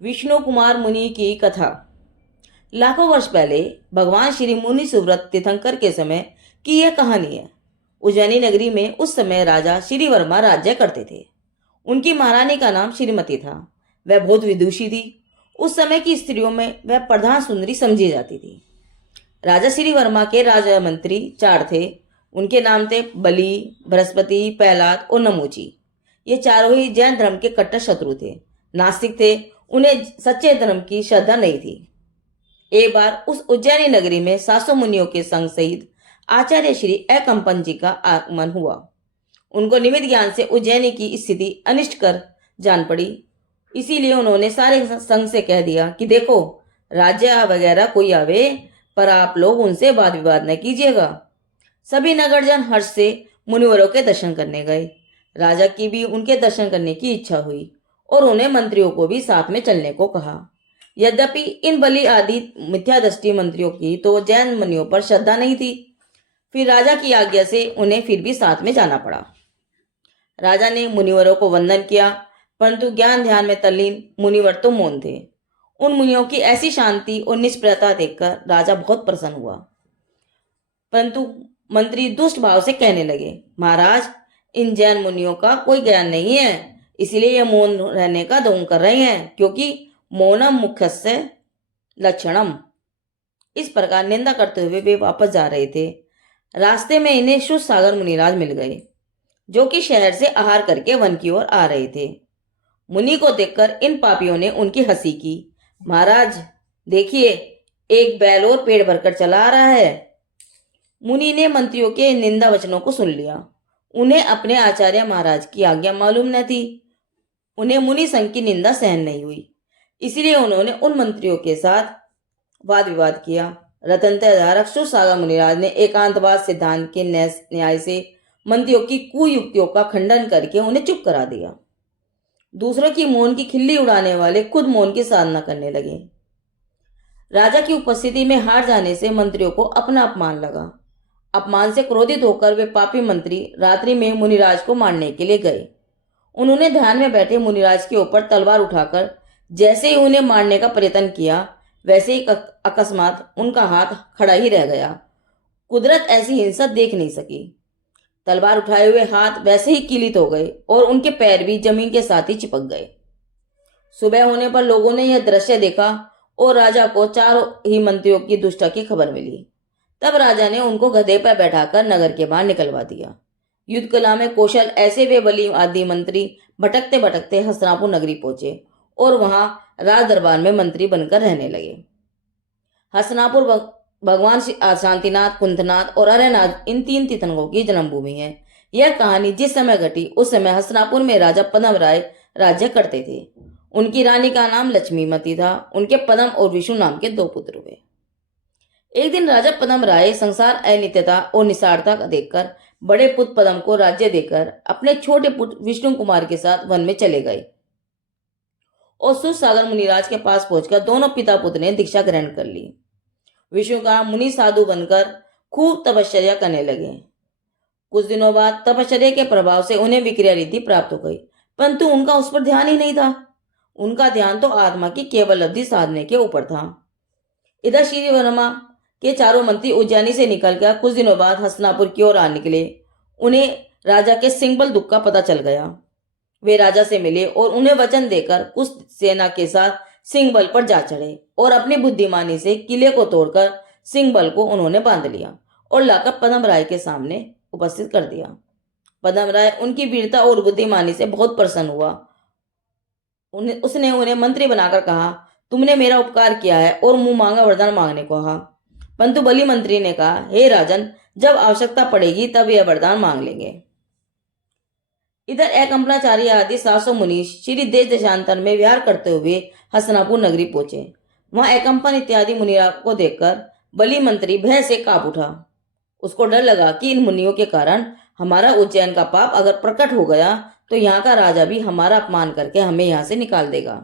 विष्णु कुमार मुनि की कथा। लाखों वर्ष पहले भगवान श्री मुनि सुव्रत तीर्थंकर के समय की यह कहानी है। उज्जैनी नगरी में उस समय राजा श्री वर्मा राज्य करते थे। उनकी महारानी का नाम श्रीमती था। वह बहुत विदुषी थी। उस समय की स्त्रियों में वह प्रधान सुंदरी समझी जाती थी। राजा श्री वर्मा के राजा मंत्री चार थे। उनके नाम थे बलि, बृहस्पति, प्रहलाद और नमूची। ये चारों ही जैन धर्म के कट्टर शत्रु थे, नास्तिक थे। उन्हें सच्चे धर्म की श्रद्धा नहीं थी। एक बार उस उज्जैनी नगरी में 700 मुनियों के संग सहित आचार्य श्री एकम्पन जी का आगमन हुआ। उनको निमित्त ज्ञान से उज्जैनी की स्थिति अनिष्ट कर जान पड़ी। इसीलिए उन्होंने सारे संघ से कह दिया कि देखो, राज्य वगैरह कोई आवे, पर आप लोग उनसे वाद विवाद न कीजिएगा। सभी नगरजन हर्ष से मुनिवरों के दर्शन करने गए। राजा की भी उनके दर्शन करने की इच्छा हुई और उन्हें मंत्रियों को भी साथ में चलने को कहा। यद्यपि इन बलि आदि मिथ्यादृष्टि मंत्रियों की तो जैन मुनियों पर श्रद्धा नहीं थी, फिर राजा की आज्ञा से उन्हें फिर भी साथ में जाना पड़ा। राजा ने मुनिवरों को वंदन किया, परंतु ज्ञान ध्यान में तल्लीन मुनिवर तो मौन थे। उन मुनियों की ऐसी शांति और निष्प्रता देखकर राजा बहुत प्रसन्न हुआ। परंतु मंत्री दुष्ट भाव से कहने लगे, महाराज, इन जैन मुनियों का कोई ज्ञान नहीं है, इसलिए ये मौन रहने का ढोंग कर रहे हैं, क्योंकि मौनम मुख्यस्य लक्षणम। इस प्रकार निंदा करते हुए वे वापस जा रहे थे। रास्ते में इन्हें शुद्ध सागर मुनिराज मिल गए, जो कि शहर से आहार करके वन की ओर आ रहे थे। मुनि को देखकर इन पापियों ने उनकी हंसी की। महाराज देखिए, एक बैल और पेड़ भरकर चला आ रहा है। मुनि ने मंत्रियों के निंदा वचनों को सुन लिया। उन्हें अपने आचार्य महाराज की आज्ञा मालूम न थी। उन्हें मुनि संघ की निंदा सहन नहीं हुई, इसलिए उन्होंने उन मंत्रियों के साथ वाद विवाद किया। रतनताधारक सुसागर मुनिराज ने एकांतवाद सिद्धांत के न्याय से मंत्रियों की कुयुक्तियों का खंडन करके उन्हें चुप करा दिया। दूसरों की मौन की खिल्ली उड़ाने वाले खुद मौन की साधना करने लगे। राजा की उपस्थिति में हार जाने से मंत्रियों को अपना अपमान लगा। अपमान से क्रोधित होकर वे पापी मंत्री रात्रि में मुनिराज को मारने के लिए गए। उन्होंने ध्यान में बैठे मुनिराज के ऊपर तलवार उठाकर जैसे ही उन्हें मारने का प्रयत्न किया, वैसे ही अकस्मात उनका हाथ खड़ा ही रह गया। कुदरत ऐसी हिंसा देख नहीं सकी। तलवार उठाए हुए हाथ वैसे ही किलित हो गए और उनके पैर भी जमीन के साथ ही चिपक गए। सुबह होने पर लोगों ने यह दृश्य देखा और राजा को चारों ही मंत्रियों की दुष्टता की खबर मिली। तब राजा ने उनको गधे पर बैठाकर नगर के बाहर निकलवा दिया। युद्ध कला में कौशल ऐसे वे बलि आदि मंत्री भटकते भटकते हस्तिनापुर नगरी पहुंचे और वहां राज दरबार में मंत्री बनकर रहने लगे। हस्तिनापुर भगवान शांतिनाथ, कुंथनाथ और अरयनाथ इन 3 तीर्थंकरों की जन्मभूमि है। यह कहानी जिस समय घटी उस समय हस्तिनापुर में राजा पद्म राय राज्य करते थे। उनकी रानी का नाम लक्ष्मीमती था। उनके पद्म और विष्णु नाम के 2 पुत्र हुए। एक दिन राजा पद्म राय संसार अनित्यता और निसारता देखकर बड़े पुत्र पद्म को राज्य देकर अपने छोटे पुत्र विष्णु कुमार के साथ वन में चले गए और सुसागर मुनिराज के पास पहुंचकर दोनों पिता पुत्र ने दीक्षा ग्रहण कर ली। विष्णु का मुनि साधु बनकर खूब तपश्चर्या करने लगे। कुछ दिनों बाद तपश्चर्या के प्रभाव से उन्हें विक्रिया रिद्धि प्राप्त हो गई, परंतु उनका उस पर ध्यान ही नहीं था। उनका ध्यान तो आत्मा की केवल लब्धि साधने के ऊपर था। इधर श्री वर्मा के चारों मंत्री उज्जैनी से निकलकर कुछ दिनों बाद हस्तिनापुर की ओर आ निकले। उन्हें राजा के सिंहबल दुख का पता चल गया। वे राजा से मिले और उन्हें वचन देकर कुछ सेना के साथ सिंहबल पर जा चढ़े और अपनी बुद्धिमानी से किले को तोड़कर सिंहबल को उन्होंने बांध लिया और लाकर पद्म राय के सामने उपस्थित कर दिया। पद्म राय उनकी वीरता और बुद्धिमानी से बहुत प्रसन्न हुआ। उसने उन्हें मंत्री बनाकर कहा, तुमने मेरा उपकार किया है और मुंह मांगा वरदान मांगने को कहा। परंतु बलि मंत्री ने कहा, हे राजन, जब आवश्यकता पड़ेगी तब यह वरदान मांग लेंगे। इधर एकम्पनाचार्य आदि 700 मुनि श्री देश देशांतर में विहार करते हुए हस्तिनापुर नगरी पहुंचे। वहां एकम्पन इत्यादि मुनियों को देखकर बलि मंत्री भय से कांप उठा। उसको डर लगा कि इन मुनियों के कारण हमारा उज्जैन का पाप अगर प्रकट हो गया तो यहाँ का राजा भी हमारा अपमान करके हमें यहाँ से निकाल देगा।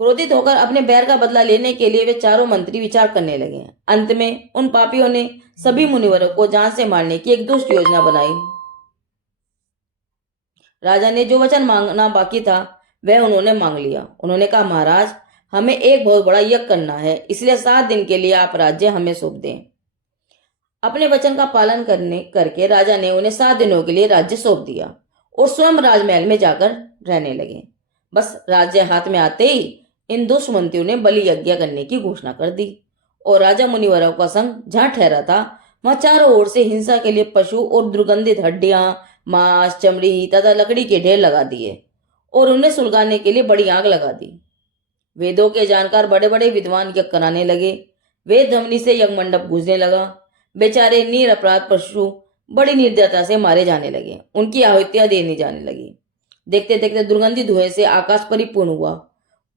क्रोधित होकर अपने बैर का बदला लेने के लिए वे चारों मंत्री विचार करने लगे। अंत में उन पापियों ने सभी मुनिवरों को जान से मारने की एक दुष्ट योजना बनाई। राजा ने जो वचन मांगना बाकी था वह उन्होंने मांग लिया। उन्होंने कहा, महाराज, हमें एक बहुत बड़ा यज्ञ करना है, इसलिए 7 दिन के लिए आप राज्य हमें सौंप दें। अपने वचन का पालन करने करके राजा ने उन्हें 7 दिनों के लिए राज्य सौंप दिया और स्वयं राजमहल में जाकर रहने लगे। बस राज्य हाथ में आते ही इन दुष्ट मंत्रियों ने बलि यज्ञ करने की घोषणा कर दी और राजा मुनिवरों का संग जहां ठहरा था वहां चारों ओर से हिंसा के लिए पशु और दुर्गंधित हड्डियां, मांस, चमड़ी तथा लकड़ी के ढेर लगा दिए और उन्हें सुलगाने के लिए बड़ी आग लगा दी। वेदों के जानकार बड़े बड़े विद्वान यज्ञ कराने लगे। वेद ध्वनि से यज्ञ मंडप गूंजने लगा। बेचारे निरपराध पशु बड़ी निर्दयता से मारे जाने लगे, उनकी आहुतियां देने जाने लगी। देखते देखते दुर्गंधी धुएं से आकाश परिपूर्ण हुआ।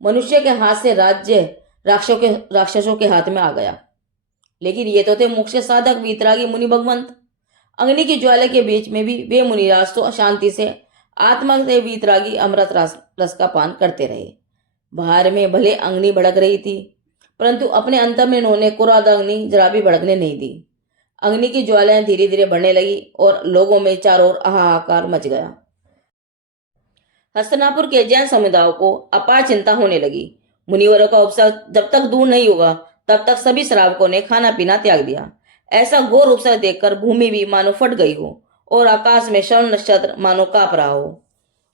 मनुष्य के हाथ से राज्य राक्षसों के हाथ में आ गया। लेकिन ये तो थे मुख्य साधक वीतरागी मुनि भगवंत। अग्नि की ज्वाला के बीच में भी वे मुनिराज तो शांति से आत्मा से वीतरागी अमृत रस का पान करते रहे। बाहर में भले अग्नि भड़क रही थी, परंतु अपने अंतर में उन्होंने क्रोध अग्नि जरा भी भड़कने नहीं दी। अग्नि की ज्वालाएं धीरे धीरे बढ़ने लगी और लोगों में चारों ओर हाहाकार मच गया। हस्तिनापुर के जैन समुदाय को अपार चिंता होने लगी। मुनिवरों का उपसर्ग जब तक दूर नहीं होगा तब तक सभी श्रावकों ने खाना पीना त्याग दिया। ऐसा घोर उपसर्ग देखकर भूमि भी मानो फट गई हो और आकाश में श्रवण नक्षत्र मानो कांप रहा हो।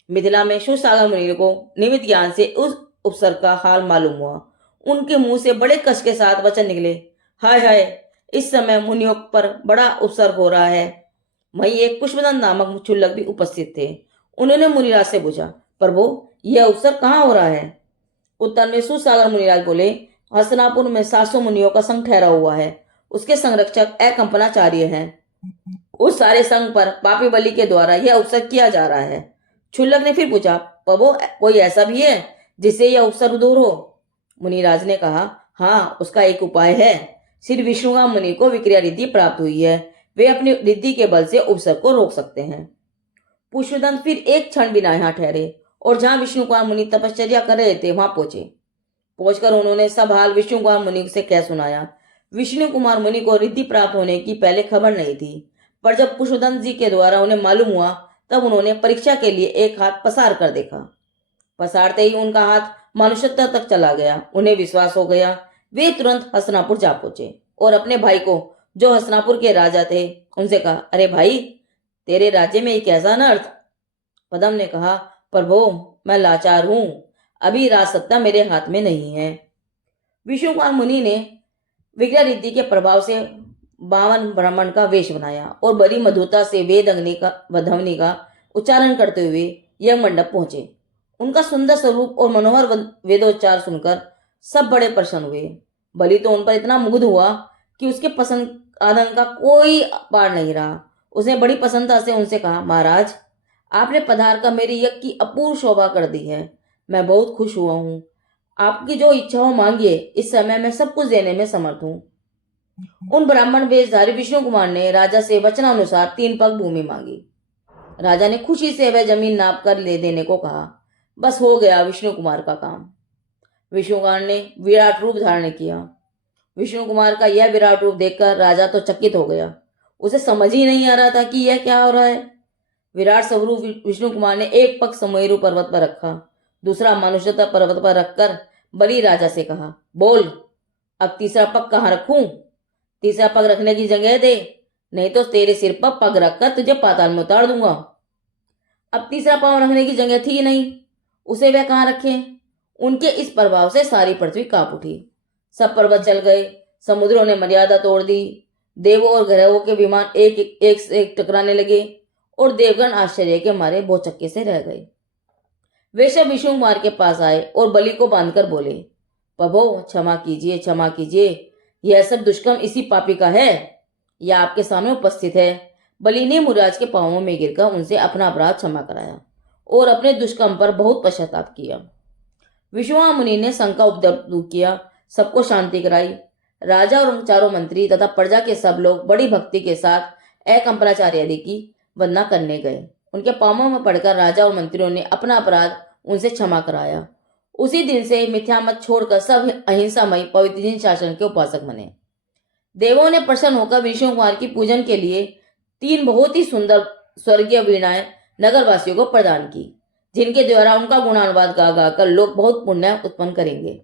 मिथिला में शिवसागर मुनि को निमित्त ज्ञान से उस उपसर्ग का हाल मालूम हुआ। उनके मुंह से बड़े कष्ट के साथ वचन निकले, हाय हाय, इस समय मुनियों पर बड़ा उपसर्ग हो रहा है। वहीं एक पुष्पदंत नामक क्षुल्लक भी उपस्थित थे। उन्होंने मुनिराज से पूछा, प्रभु, यह उपसर्ग कहाँ हो रहा है? उत्तर में सुसागर मुनिराज बोले, हस्तिनापुर में 700 मुनियों का संघ ठहरा हुआ है। उसके संरक्षक अकंपनाचार्य हैं। उस सारे संघ पर पापी बलि के द्वारा यह उपसर्ग किया जा रहा है। क्षुल्लक ने फिर पूछा, प्रभु, कोई ऐसा भी है जिससे यह उपसर्ग दूर हो? मुनिराज ने कहा, हाँ, उसका एक उपाय है। श्री विष्णुगा मुनि को विक्रिया रिद्धि प्राप्त हुई है। वे अपनी रिद्धि के बल से उपसर्ग को रोक सकते हैं। पुष्पदंत फिर एक क्षण बिना यहाँ ठहरे और जहां विष्णु कुमार मुनि तपश्चर्या कर रहे थे वहां पहुंचे। पहुंचकर उन्होंने सब हाल विष्णु कुमार मुनि से कह सुनाया। विष्णु कुमार मुनि को रिद्धि प्राप्त होने की पहले खबर नहीं थी, पर जब पुष्पदंत जी के द्वारा उन्हें मालूम हुआ तब उन्होंने परीक्षा के लिए एक हाथ पसार कर देखा। पसारते ही उनका हाथ मनुष्यत्व तक चला गया। उन्हें विश्वास हो गया। वे तुरंत हस्तिनापुर जा पहुंचे और अपने भाई को, जो हस्तिनापुर के राजा थे, उनसे कहा, अरे भाई, तेरे राज्य में एक ऐसा अनर्थ। पदम ने कहा, प्रभु, मैं लाचार हूं, अभी राज सत्ता मेरे हाथ में नहीं है। विष्णु कुमार मुनि ने विग्रह रिद्धि के प्रभाव से 52 ब्राह्मण का वेश बनाया और बड़ी मधुरता से वेद अग्नि का ध्वनि का उच्चारण करते हुए यह मंडप पहुंचे। उनका सुंदर स्वरूप और मनोहर वेदोच्चार सुनकर सब बड़े प्रसन्न हुए। बलि तो उन पर इतना मुग्ध हुआ कि उसके पसंद आनंद का कोई पार नहीं रहा। उसने बड़ी प्रसन्नता से उनसे कहा, महाराज, आपने पधार कर मेरी यज्ञ की अपूर्व शोभा कर दी है। मैं बहुत खुश हुआ हूँ। आपकी जो इच्छा हो मांगिए, इस समय मैं सब कुछ देने में समर्थ हूँ। उन ब्राह्मण वेशधारी विष्णु कुमार ने राजा से वचनानुसार 3 पग भूमि मांगी। राजा ने खुशी से वह जमीन नाप कर ले देने को कहा। बस हो गया विष्णु कुमार का काम। विष्णु कुमार ने विराट रूप धारण किया। विष्णु कुमार का यह विराट रूप देखकर राजा तो चकित हो गया। उसे समझ ही नहीं आ रहा था कि यह क्या हो रहा है। विराट स्वरूप विष्णु कुमार ने एक पग समेरु पर्वत पर रखा, दूसरा मानुषता पर्वत पर रखकर बलि राजा से कहा, बोल, अब तीसरा पग कहाँ रखूं? तीसरा पग रखने की जगह दे, नहीं तो तेरे सिर पर पग रखकर तुझे पाताल में उतार दूंगा। अब तीसरा पांव रखने की जगह थी नहीं, उसे वह कहाँ रखे? उनके इस प्रभाव से सारी पृथ्वी कांप उठी। सब पर्वत चल गए। समुद्रों ने मर्यादा तोड़ दी। देवों और ग्रहों के विमान एक से एक टकराने लगे और देवगण आश्चर्य के मारे भौचक्के से रह गए। वे सब विष्णु कुमार के पास आए और बलि को बांधकर बोले, प्रभु, क्षमा कीजिए, क्षमा कीजिए, यह सब दुष्कर्म इसी पापी का है। यह आपके सामने उपस्थित है। बलि ने मुनिराज के पांवों में गिरकर उनसे अपना अपराध क्षमा कराया और अपने दुष्कर्म पर बहुत पश्चाताप किया। विष्णु मुनि ने शंका उपद्रव किया, सबको शांति कराई। राजा और चारों मंत्री तथा प्रजा के सब लोग बड़ी भक्ति के साथ अकंपनाचार्य आदि की वंदना करने गए। उनके पांवों में पड़कर राजा और मंत्रियों ने अपना अपराध उनसे क्षमा कराया। उसी दिन से मिथ्या मत छोड़कर सब अहिंसामय पवित्र दिन शासन के उपासक बने। देवों ने प्रसन्न होकर विष्णु कुमार की पूजन के लिए 3 बहुत ही सुंदर स्वर्गीय वीणाएं नगरवासियों को प्रदान की। जिनके द्वारा उनका गुणानुवाद गा गा कर लोग बहुत पुण्य उत्पन्न करेंगे।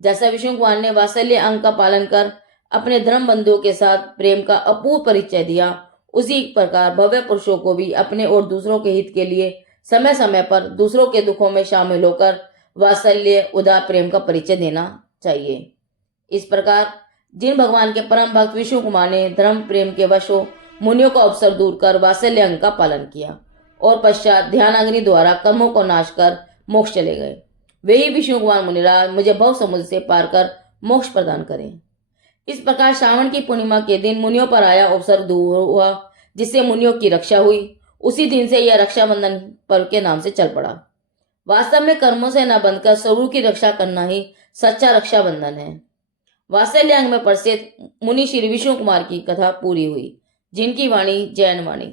जैसा विष्णु कुमार ने वात्सल्य अंग का पालन कर अपने धर्म बंधुओं के साथ प्रेम का अपूर्व परिचय दिया, उसी प्रकार भव्य पुरुषों को भी अपने और दूसरों के हित के लिए समय समय पर दूसरों के दुखों में शामिल होकर वात्सल्य उदार प्रेम का परिचय देना चाहिए। इस प्रकार जिन भगवान के परम भक्त विष्णु कुमार ने धर्म प्रेम के वश हो मुनियों का अवसर दूर कर वात्सल्य अंग का पालन किया और पश्चात ध्यान अग्नि द्वारा कर्मों को नाश कर मोक्ष चले गए, वे ही विष्णु कुमार मुनिराज मुझे भव समुद्र से पार कर मोक्ष प्रदान करें। इस प्रकार श्रावण की पूर्णिमा के दिन मुनियों पर आया अवसर दूर हुआ, जिससे मुनियों की रक्षा हुई। उसी दिन से यह रक्षाबंधन पर्व के नाम से चल पड़ा। वास्तव में कर्मों से न बंधकर स्वरूप की रक्षा करना ही सच्चा रक्षाबंधन है। वात्सल्य अंग में प्रसिद्ध मुनि श्री विष्णु कुमार की कथा पूरी हुई, जिनकी वाणी जैन वाणी।